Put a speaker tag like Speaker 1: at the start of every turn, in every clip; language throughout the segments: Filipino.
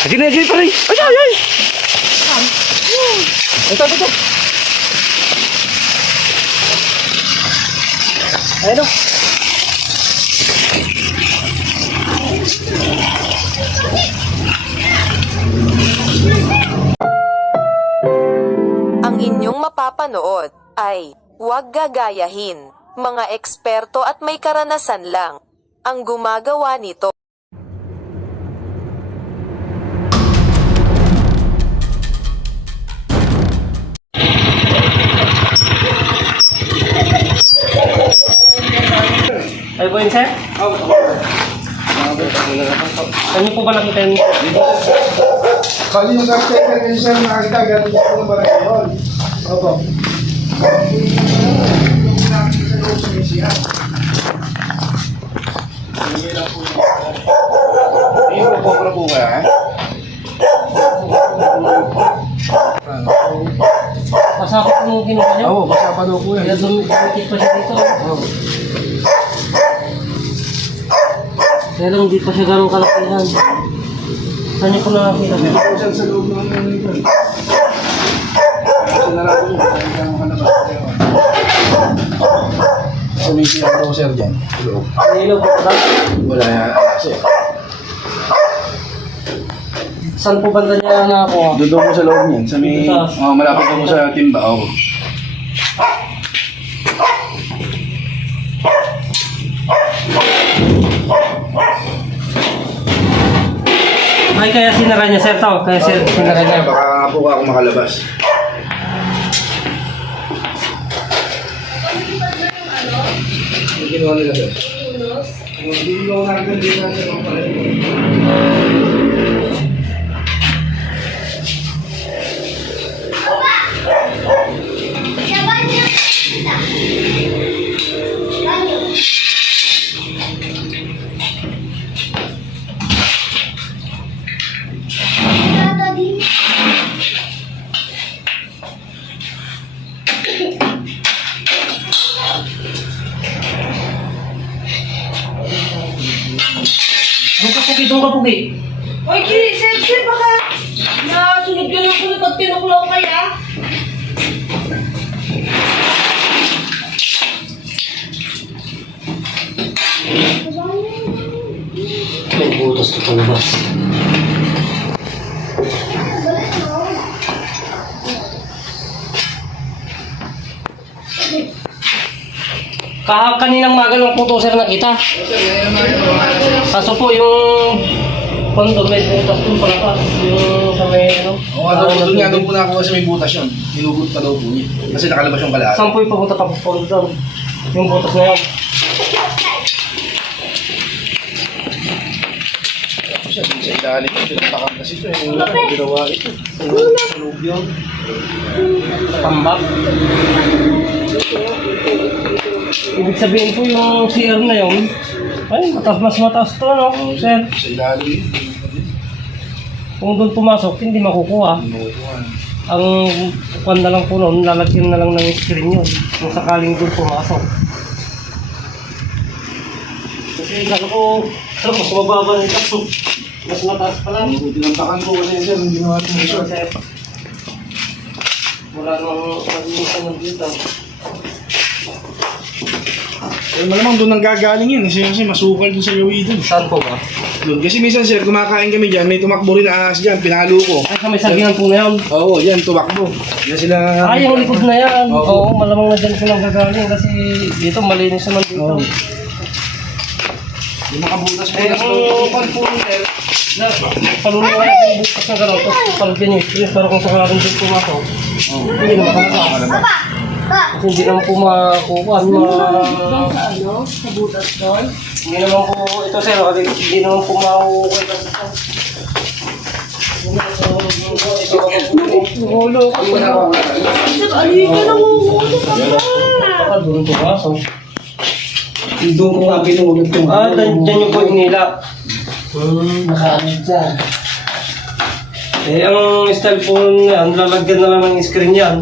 Speaker 1: Sige na, sige pare. Ay, ay, ay. Ito, ito, ito. Ayun.
Speaker 2: Ang inyong mapapanood ay huwag gagayahin, mga eksperto at may karanasan lang ang gumagawa nito.
Speaker 1: Po yun, sir? Oo. Saan niyo po ba nakita yun?
Speaker 3: Bali yung caretaker kasi siya nakakita galing ako ng barangay hall. Opo. Sa sa. Ayun po po po kaya eh?
Speaker 1: Masakot po yung kinuha niyo?
Speaker 3: Oo, basta pa daw po
Speaker 1: Kaya
Speaker 3: yan.
Speaker 1: dum- dumikit pa siya dito.
Speaker 3: Oo.
Speaker 1: Kaya lang hindi pa siya ganun kalakihan. Saan niyo po nakakita?
Speaker 3: Hindi po siya sa loob ng ano nito. Kasi nalaro niyo, hindi ka makalabas. Dyan. Loob.
Speaker 1: Nilaw po ba?
Speaker 3: Wala yan. Kasi
Speaker 1: Saan po banda niya nakakuha?
Speaker 3: Doon daw po sa loob niyan. Sa may...
Speaker 1: Sa-
Speaker 3: Oh, malapit po sa timba. Oo.
Speaker 1: Ay, kaya sinara niya, sir, to. Kaya sir, sinara niya.
Speaker 3: Baka po ako makalabas. Ang ginawa nila sir? Hindi ko natin dito
Speaker 1: Doon ka pugi.
Speaker 4: Oy, Kiri, sir, sir, baka nasunod ka ng sunod pag tinuklaw kaya?
Speaker 1: May butas to palabas. Kah kaninang maga lang po to sir nakita. Kaso po yung kondo may butas po palabas. Yung sa may ano.
Speaker 3: Oo daw po, doon nga daw po nakuha sa may butas yun. Hinugot pa daw po niya. Kasi nakalabas yung kalahati.
Speaker 1: Saan po yung papunta pa po doon? Yung butas na yun.
Speaker 3: Siya, dun sa ilalim. Pinatakan kasi ito. Yung ginawa ito. Sa loob yun.
Speaker 1: Tambak. Ibig sabihin po yung CR na yun, ay mataas, mas mataas to no, sir.
Speaker 3: Sa ilalim.
Speaker 1: Kung doon pumasok, hindi makukuha. Ang kwan na lang po noon, lalagyan na lang ng screen yun. Kung sakaling doon pumasok. Kasi sabi ko, alam mas mababa na ito. Mas mataas pa lang.
Speaker 3: Tinantakan ko kasi sir, yung ginawa ito ng short.
Speaker 1: Sir, Wala nang pag-iisan dito.
Speaker 3: Eh, malamang doon ang gagaling yun. Kasi kasi masukal doon sa gawi doon.
Speaker 1: Saan po ba?
Speaker 3: Doon. Kasi minsan sir, kumakain kami dyan, may tumakbo rin na ahas dyan, pinalo ko.
Speaker 1: Ay, sa may sabihan po na.
Speaker 3: Oo, yan, tumakbo. Yan sila...
Speaker 1: Ay, yung likod na yan.
Speaker 3: Oo.
Speaker 1: Oo, malamang na dyan silang gagaling kasi dito malinis naman dito.
Speaker 3: Oo. Yung mga butas po
Speaker 1: Eh,
Speaker 3: na
Speaker 1: ang pan po nila, na paluluwa natin yung bukas na gano'n, tapos palagyan yung screen, pero kung sakaling din pumasok, hindi naman kalabas. Kasi hindi naman po makukuha, ma...
Speaker 4: Sa ano? Sa butas doon?
Speaker 1: Hindi naman po, ito sir, kasi hindi naman po makukuha ito sa
Speaker 4: Ulo ka pa. Ali ka lang ulo ka pa.
Speaker 1: Baka doon pumasok.
Speaker 3: Doon ko nga pinuulog ito.
Speaker 1: Ah, dyan yung po hinila.
Speaker 3: Hmm, nakaanit dyan.
Speaker 1: Eh, ang style po yan, lalagyan na lang ng screen yan.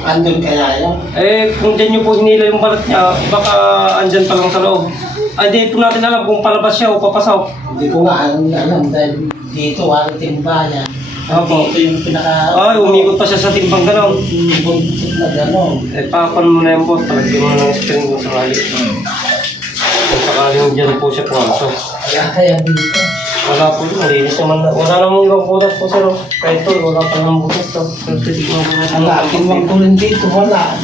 Speaker 3: Andun kaya yan?
Speaker 1: Eh, kung dyan nyo po hinila yung balat niya, baka andyan pa lang sa loob. Ay, di po natin alam kung palabas siya o papasok.
Speaker 5: Hindi ko nga alam, alam dahil dito ang timbayan.
Speaker 1: Opo.
Speaker 5: Dito yung pinaka...
Speaker 1: Ay, umikot pa siya sa timbang gano'n.
Speaker 5: Buntot na gano'n.
Speaker 1: Eh, papan mo na yung boss, talagyan mo na ng string kung sakali. Kung sakaling dyan po siya pumasok.
Speaker 5: Kaya kaya dito.
Speaker 1: Wala po yun, malinis naman na. Wala namang ibang butas po sir. oh. Kahit to, wala pa namang butas to. Pero titignan ko na
Speaker 5: Ang akin wang ko rin dito, wala.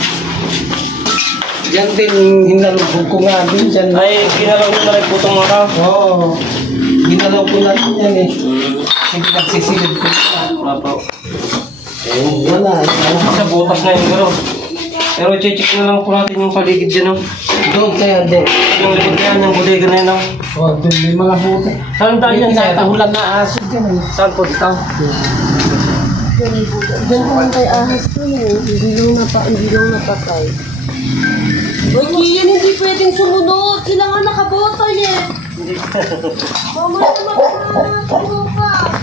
Speaker 5: Yan din, hinalubog ko nga din dyan.
Speaker 1: Ay, ginalaw mo na rin po itong mga.
Speaker 5: Oo. Hinalaw ko lang yan eh. Hindi nagsisilid ko na.
Speaker 1: Wala po.
Speaker 5: Eh, wala.
Speaker 1: Sa butas na yung gano'n. Pero check na lang po natin yung paligid dyan. Oh.
Speaker 5: Doon kaya din.
Speaker 1: Yung likod na yan, yung bodega na yan. Oh.
Speaker 5: Oh, doon may mga buta.
Speaker 1: Saan tayo yan, sir?
Speaker 5: tinatahulan na aso dyan eh.
Speaker 1: Saan po dito?
Speaker 4: Diyan naman kay ahas yun eh. Hindi lang, napa, hindi lang napatay. Uy, Kian, hindi pwedeng sumunod. Sila nga nakabota eh. Mamaya naman ka.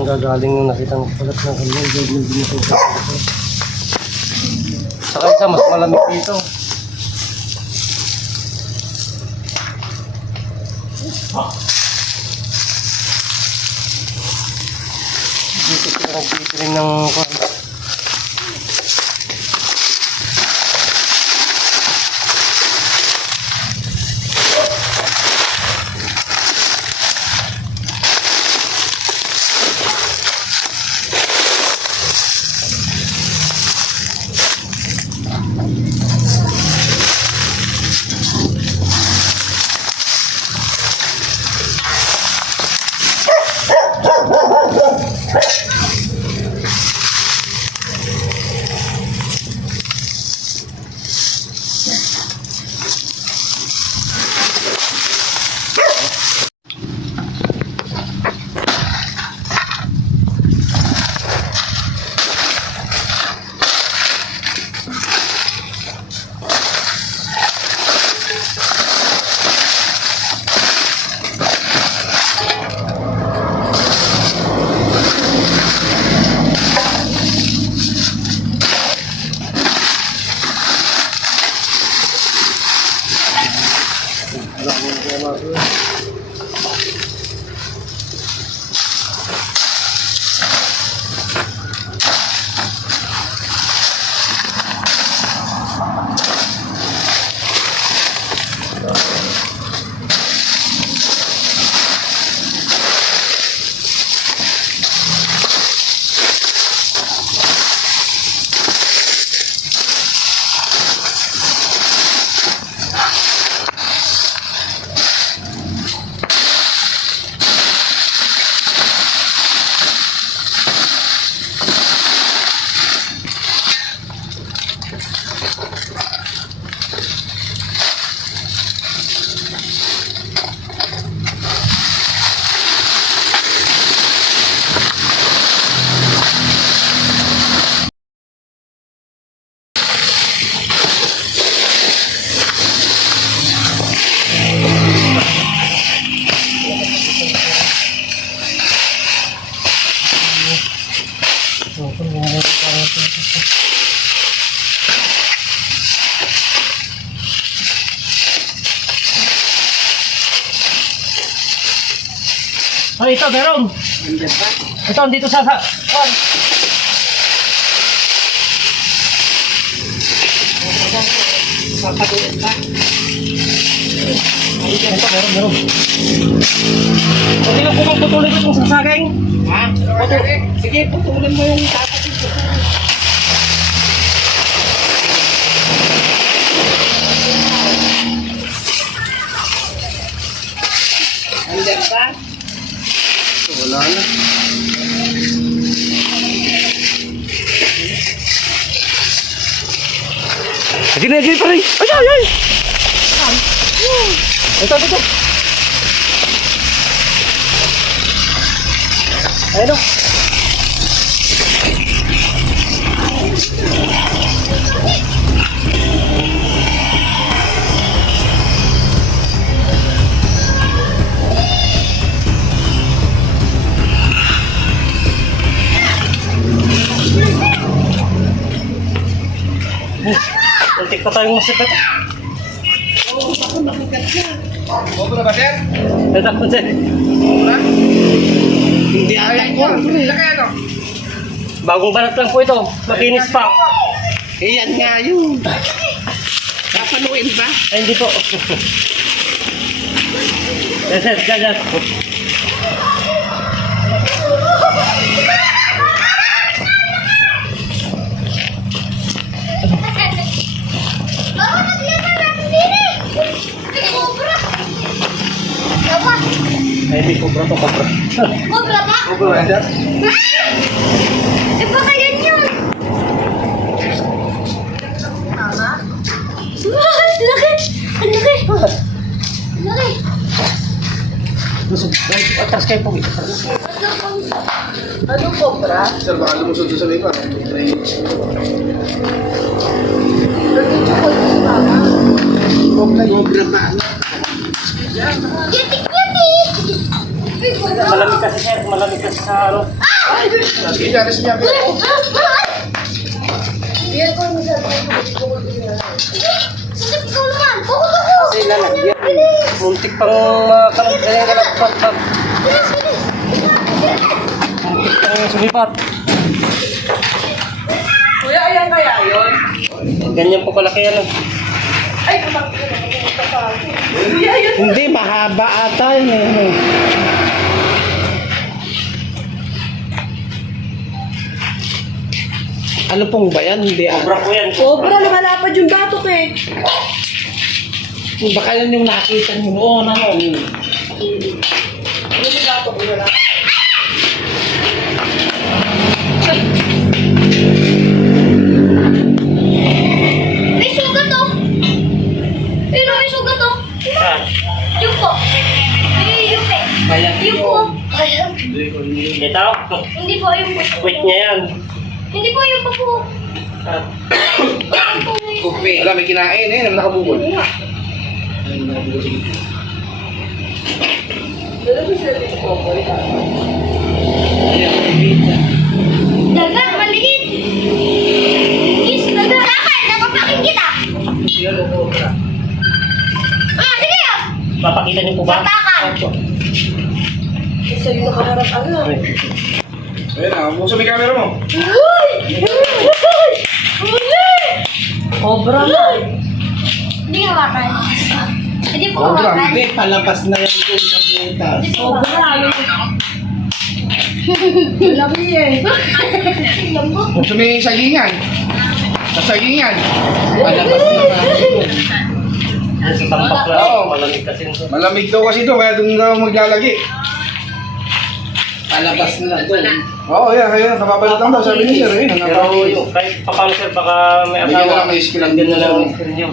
Speaker 1: Nang gagaling yung nakita ng palat ng kanyang gawin ng dito. Saka isa, mas malamig dito. Dito sila nagtitiling ng kwan. Ay, ito, meron. Ito, dito sa... sa kwan. Ito, meron, meron. Pwede na po bang putulin itong sasaging?
Speaker 5: Ha? Sige, putulin mo yung tapos Ito
Speaker 1: tayong masipit.
Speaker 3: Cobra ba, sir?
Speaker 1: Ito ako sir.
Speaker 5: Hindi ata ko.
Speaker 3: Laki ano?
Speaker 1: Bagong balat lang po ito. Makinis pa.
Speaker 5: Eh, yan nga yun. Papaluin ba?
Speaker 1: Ay, hindi po. Yes, yes, yes, yes. Ay, hindi kubra to, kubra.
Speaker 3: Cobra ba, sir?
Speaker 1: Lusog. Ay, atras kayo po.
Speaker 4: Ano cobra?
Speaker 3: Sir, baka lumusod sa sabi pa.
Speaker 5: Cobra, cobra ba?
Speaker 1: Malamig kasi sir, malamig kasi sa ano.
Speaker 3: Sige, dyan, sige, dyan.
Speaker 1: Kasi lalagyan. Muntik pang makalag. Kaya kalagpat pa. Muntik pang sumipat.
Speaker 4: Kuya, ayan kaya yun?
Speaker 1: Ganyan po kalaki yan.
Speaker 4: Ay, ako. Yun.
Speaker 5: Hindi, mahaba ata yun. eh. Ano pong ba yan? Hindi ah.
Speaker 1: Sobra po yan.
Speaker 4: Cobra, lumalapad yung batok eh.
Speaker 5: Baka yun yung nakita nyo noon. Ano?
Speaker 4: Ano yung batok? Wala.
Speaker 6: May sugat to. Pero may sugat to.
Speaker 1: Ah,
Speaker 6: Yung po. May yung pe.
Speaker 5: Kaya
Speaker 6: Yung po. Ayan.
Speaker 1: ito.
Speaker 6: Hindi po yung po.
Speaker 1: Wait niya yan.
Speaker 6: Hindi po yung po po.
Speaker 1: Ah,
Speaker 6: Yung
Speaker 3: Kupi. Wala, may kinain eh. Nakabubol.
Speaker 4: Mo yung cobra.
Speaker 6: Daga, maliit. Is, daga. Dapat, napapakin kita. Ah, sige ah.
Speaker 1: Papakita niyo po ba?
Speaker 6: Patakan.
Speaker 4: Isa yung nakaharap ano.
Speaker 3: Ayun na, buso may camera mo.
Speaker 4: Cobra.
Speaker 6: Hindi hawakan. Hindi po
Speaker 3: Cobra,
Speaker 6: hawakan.
Speaker 5: Hindi, palabas na yan doon sa butas.
Speaker 4: Cobra. Yung laki eh.
Speaker 6: Lambot.
Speaker 3: Buso may sagingan. Sa sagingan.
Speaker 5: Palabas na nga.
Speaker 1: Yan sa tambak lang.
Speaker 3: Oo.
Speaker 1: Malamig kasi.
Speaker 3: Malamig daw kasi ito, kaya doon daw maglalagi.
Speaker 5: Palabas na doon.
Speaker 3: Oo, yan, kaya napapalit lang daw, sabi ni sir. Eh,
Speaker 1: Pero
Speaker 3: napapalit.
Speaker 1: yung kahit paano sir, baka may
Speaker 3: Bigyan na
Speaker 1: asawa.
Speaker 3: lang may skill ang
Speaker 1: Bigyan na lang may skill niyo.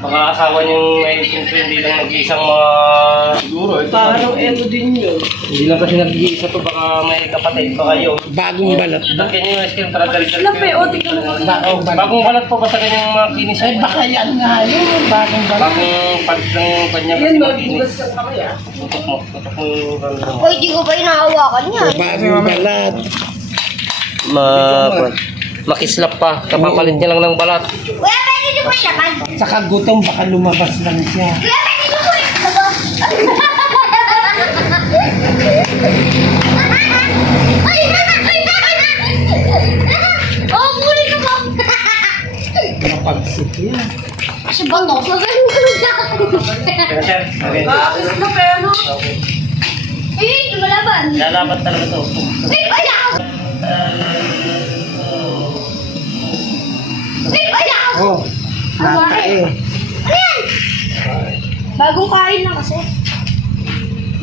Speaker 1: Baka asawa niyong may siyempre hindi lang nag-iisang mga...
Speaker 3: Siguro, ito.
Speaker 4: Parang eto din yun.
Speaker 1: Hindi lang kasi nag-iisa to, baka may kapatid, baka yun.
Speaker 5: Bagong balat ba?
Speaker 1: Lagyan niyo yung skill para galit
Speaker 4: Lapi, o, tingnan mo.
Speaker 5: Bagong balat.
Speaker 1: Bagong balat po ba sa kanyang mga kinis?
Speaker 5: Eh, baka yan nga yun. Bagong balat.
Speaker 1: Bagong pag ng kanya kasi
Speaker 4: Yan, magbugas ka kamay ah.
Speaker 1: Tutok mo, tutok mo yung random.
Speaker 6: Hoy, di ko pa inahawakan yan.
Speaker 5: Bagong balat.
Speaker 1: Ma... Makislap pa, kapapalit niya lang ng balat.
Speaker 6: Pwede niyo po ilakan.
Speaker 5: Saka gutom, baka lumabas lang siya.
Speaker 6: Kuya, pwede niyo po ilakan. Ay, ay, Oh, muli ka po.
Speaker 5: Napagsip yan.
Speaker 6: Kasi ba no?
Speaker 1: Sir, okay.
Speaker 4: Bakit na pero?
Speaker 6: Ay, lumalaban.
Speaker 1: Lalabat talaga to.
Speaker 6: Ay, ayaw. Ay, Bagong kain na kasi.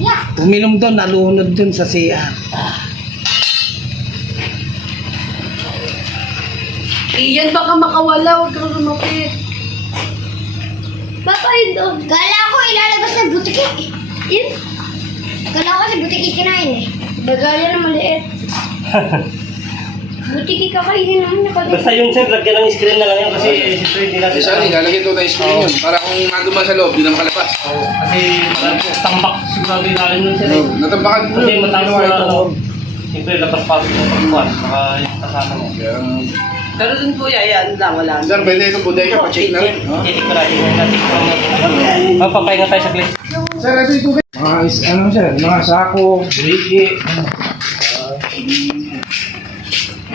Speaker 6: Yeah.
Speaker 5: Uminom doon, nalunod doon sa CR.
Speaker 4: Iyan baka makawala, huwag kang lumapit.
Speaker 6: Baka yun doon. Kala ko ilalabas sa butiki. Yun. Kala ko sa butiki kinain eh. Bagala na maliit. butiki kakainin naman nakalimutan.
Speaker 1: Basta yung sir, lagyan ng screen na lang yun kasi siyempre hindi natin.
Speaker 3: Eh, saan, lalagyan ito tayo screen yun. Para kung nandun sa loob, di na makalabas.
Speaker 1: Oo, Kasi tambak sigurado yung lalim nun sir.
Speaker 3: Natampakan po
Speaker 1: Kasi
Speaker 3: yun.
Speaker 1: mataas
Speaker 3: Ginawa
Speaker 1: na
Speaker 3: ito.
Speaker 1: ano, siyempre labas pa yung pagkuhan. Saka yung kasama.
Speaker 3: Kaya,
Speaker 4: Pero dun kuya, yan lang, wala.
Speaker 3: Sir, pwede itong bodega, pa-check na rin. no?
Speaker 1: Check ko natin natin. Ah, papahinga tayo saglit.
Speaker 3: Sir, ito yung tubig. Mga, is, ano sir, mga sako, briki.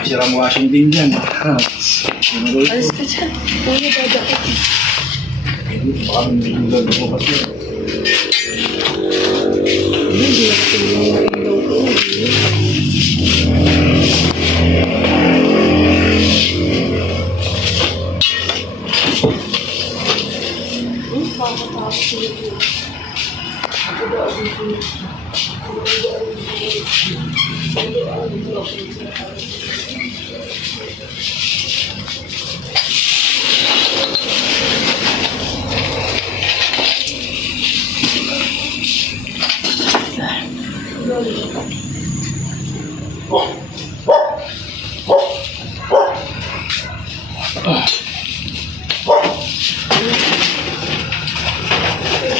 Speaker 3: Sira mo washing din dyan.
Speaker 4: Alis ka dyan. Kuya, dadakit.
Speaker 3: Baka may ulan ako kasi.
Speaker 4: Hindi, nakatulong yung ilaw ko.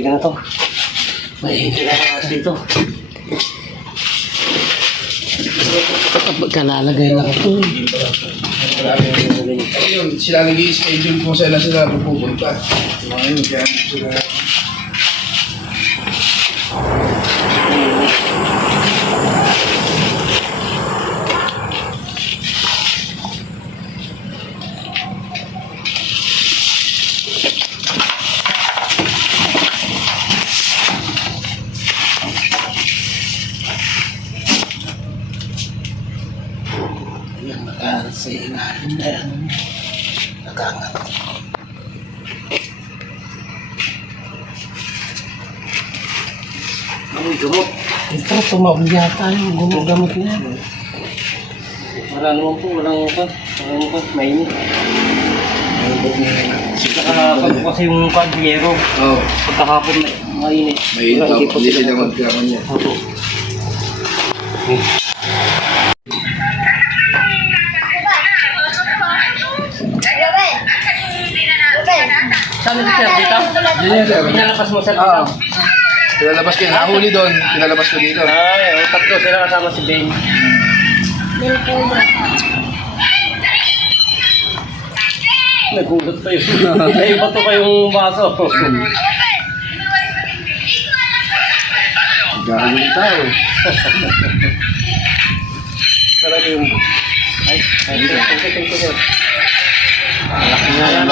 Speaker 1: bodega na to. Mainit na kasi dito.
Speaker 5: Kapag kalalagay lang.
Speaker 3: Ayun, sila nag-i-schedule kung saan sila pupunta. Mga yun, kaya sila...
Speaker 5: Yung nakaharap sa ilalim na yan. Nakangat.
Speaker 1: Amoy gamot.
Speaker 5: Ito, tumawag yata yung gumagamot na yan.
Speaker 1: Wala naman po, walang pa. Walang pa, mainit. Saka pag kasi yung pandiyero,
Speaker 3: Oo, oh,
Speaker 1: pagkakapon na mainit.
Speaker 3: may
Speaker 1: Wala,
Speaker 3: hindi
Speaker 1: po
Speaker 3: sila magkaroon niya.
Speaker 1: Opo.
Speaker 6: Ruben!
Speaker 1: Saan ito sir? Dito?
Speaker 3: Yun yun, sir.
Speaker 1: Pinalapas mo sir dito?
Speaker 3: Pinalabas ko yun. Nahuli doon, pinalabas ko dito.
Speaker 1: Ay, oh, tatlo sila kasama si Ben. Nagulat pa yun. May bato pa yung baso.
Speaker 3: Gano'n yung tao.
Speaker 1: Talaga yung... Ay, ay. Thank you, thank you, sir. Laki nga yan.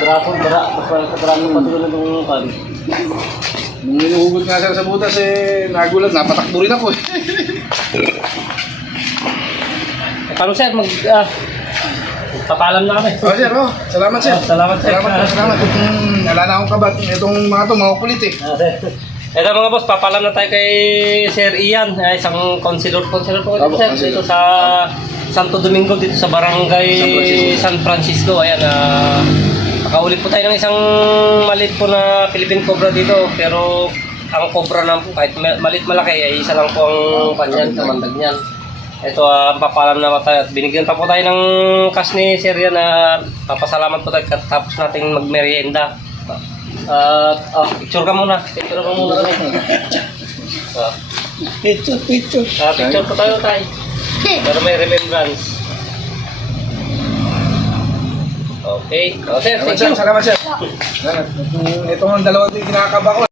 Speaker 1: Braso, bra. Sa braso pa sila ng pan.
Speaker 3: Nung inuhugot nga sila sa butas eh, nagulat, napatakbo rin ako eh.
Speaker 1: Eh, Paano sir, mag... Ah, papalam na kami.
Speaker 3: Oh, sir, oh. Salamat, sir.
Speaker 1: Ah, salamat, sir.
Speaker 3: Salamat, salamat. Hmm, wala na akong kabat. Itong mga to, mga kulit eh.
Speaker 1: Ito mga boss, papalam na tayo kay Sir Ian, ay, isang consider consider po
Speaker 3: Opo,
Speaker 1: dito, sir,
Speaker 3: consider.
Speaker 1: dito sa Santo Domingo dito sa barangay
Speaker 3: San Francisco.
Speaker 1: San Francisco. Ayan, ah nakahuli po tayo ng isang maliit po na Philippine Cobra dito, pero ang cobra lang po, kahit ma- maliit malaki, ay isa lang po ang kanyan, kamandag niyan. Ito, ah, papalam na tayo at binigyan pa po tayo ng cash ni Sir Ian na papasalamat po tayo tapos nating magmerienda. At, ah, picture ka muna. Picture ka muna kami. Ah,
Speaker 5: Picture, picture.
Speaker 1: ah, picture po tayo tayo. Para may remembrance. Okay. Oh, sir,
Speaker 3: Salamat,
Speaker 1: thank you.
Speaker 3: Salamat, sir. Salamat. Itong dalawa din kinakaba ko.